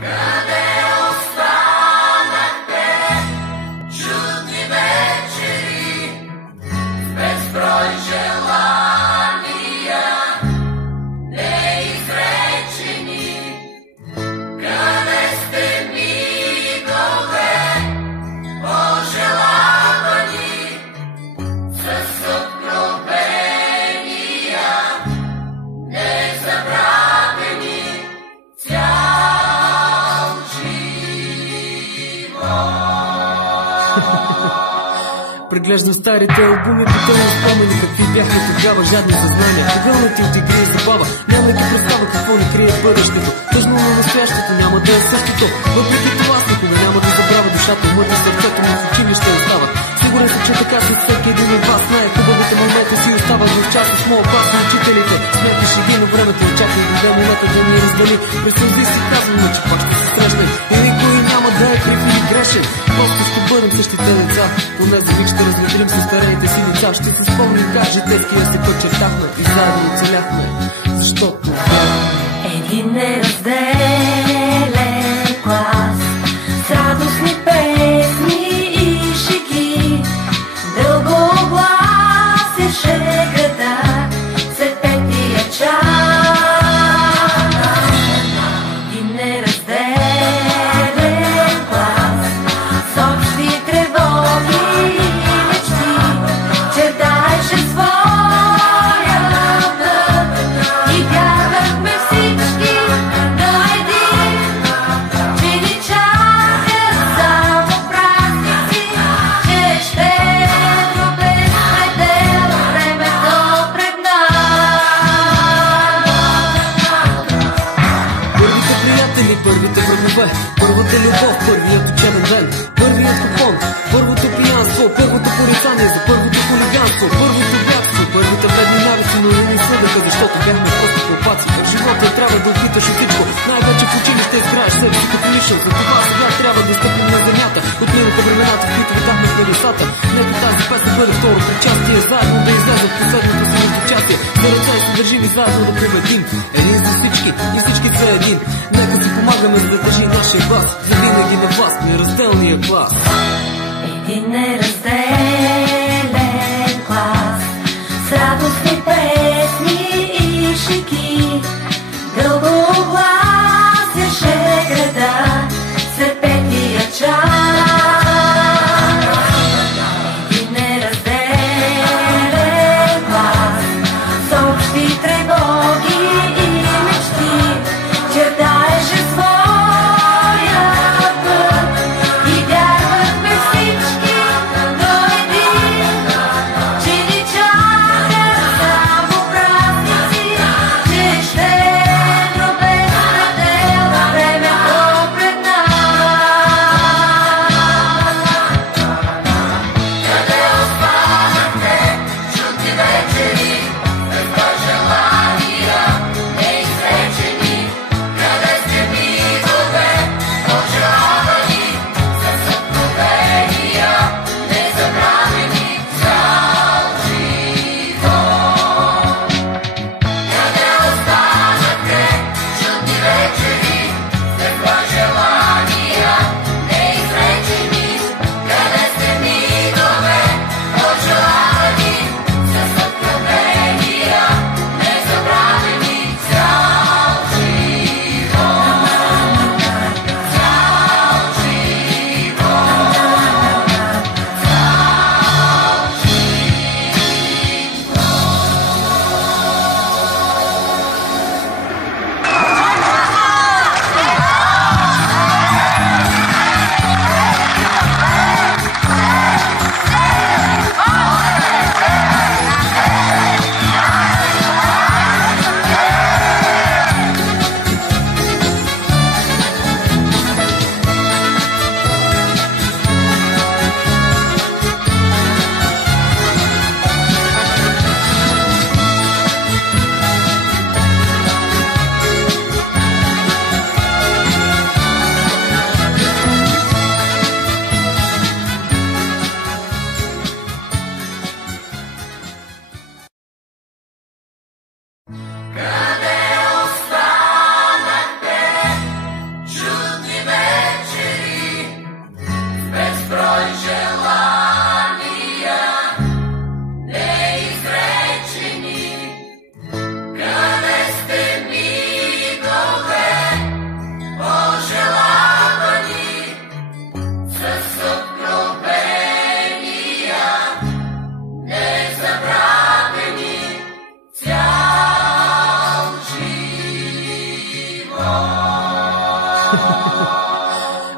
Къде останахте, чудни вечери, с безброй желания, неизречени? Къде сте, мигове, пожелавани, с откровения, незабравени, цял живот? Преглеждам старите албуми, пълни спомени, какви бяхме тогава, жадни съзнания, погълнати от игри и забава, нямайки представа какво ни крие бъдещето. Тъжно на настоящето няма да е същото, въпреки това аз никога няма да забравя душата, умът и сърцето му в училище остава. Сигурен съм, че така си всеки един от вас най-хубавите моменти си остават в част с моя клас на учителите. Смеки шеги, но времето очаква и дойде момента да ни раздели. През сълзи си казваме, че пак ще се срещне и никой няма да е крив или грешен. Просто ще бъдем същите деца, поне за миг ще разветрим с старените си деца. Ще се спомним как житейския си път чертахме и заедно оцеляхме, защото един неразделен клас с радостни песни и шеги, дългогласеше града след петия час. Един неразделен клас с общи тревоги и мечти, чертаеше своя път и вярвахме всички до един, че ни чакат само празници, че ще безпредел времето пред нас. първите приятели, първите врагове, първата любов, първият учебен ден, първият купон, първото пиянство, първото порицание за първото хулиганство, първото бягство, първите бедни навици, но не ни съдаха, защото бяхме просто клопаци. В живота трябва да опиташ от всичко, най-вече в училище изграеш себе си като мишъл. За това сега трябва да стъпим на земята, отминаха времената, в които витахме в небесата. Нека тази песен бъде второ причастие, заедно да излезе от последното си междучастие. За ръце се държим и заедно да победим, един за всички и всички са един. Нека си помагаме да държи нашия глас, завинаги на власт, неразделния клас. Един неразделен клас с радостни песни и шеги, дългогласеше града след петия час. Един неразделен клас с общи тревоги и мечти, чертаеше своя път и вярвахме всички до един.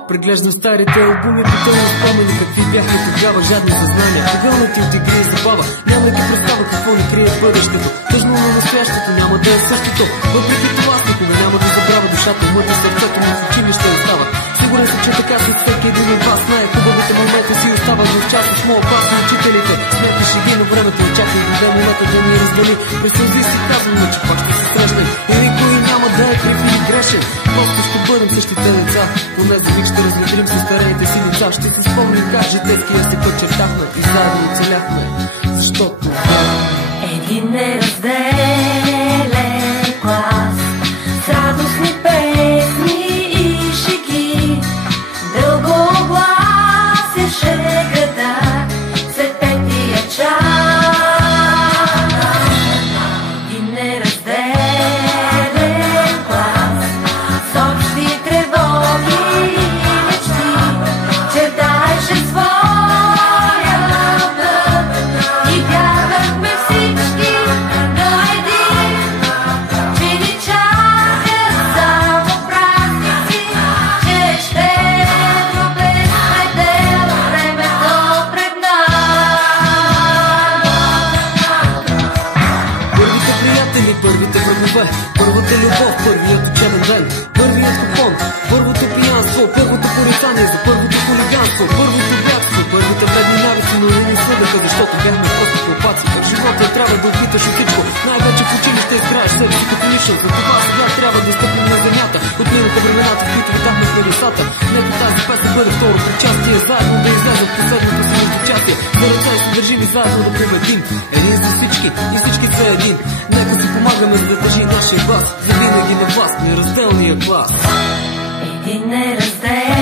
Преглеждам старите албуми, потълни спомени, какви бяхме тогава, жадни съзнания. Погълнати от игри и забава, нямайки представа какво ни крие бъдещето. Тъжно на настоящето няма да е същото. Въпреки това с никога няма да забравя душата, мъдри сърцето му в училище остава. Сигурен съм, че така си всеки един от вас знае, хубавите моменти си остават в част с моя клас и учителите. Смети шеги на времето, очаква и дойде момента да ни раздели. През сълзи си казваме, че пак ще се срещнем и никой няма да е крив или грешен. Просто ще бъдем същите деца, поне за миг ще разветрим с старените си лица. Ще си спомним как житейския се път чертахме и заедно оцеляхме, защото един неразделен клас с радостни песни и шеги, дългогласеше града след петия час. Един неразделен клас с общи тревоги и мечти чертаеше своя път и бягахме всички до един, че ни чакат само празници, че щедро без предел времето пред нас. първите приятели, първите врагове, първата любов, първият учебен ден, първият купон, първото пиянство, първото порицание за първото хулиганство, първото бягство, първите вредни навици, но не ни съдаха, защото бяхме просто клопаци. В живота трябва да опиташ от всичко, най-вече в училище изграеш себе си като личност. За това сега трябва да стъпим на земята. Отминаха времената, в които витахме в небесата. Нека тази песен бъде второ причастие, заедно да излезе в последното си междучастие. За ръце се държим и заедно да победим. Един за всички и всички са един. Нека си помагаме за да държи нашия глас, завинаги на власт, неразделния клас. Един неразделен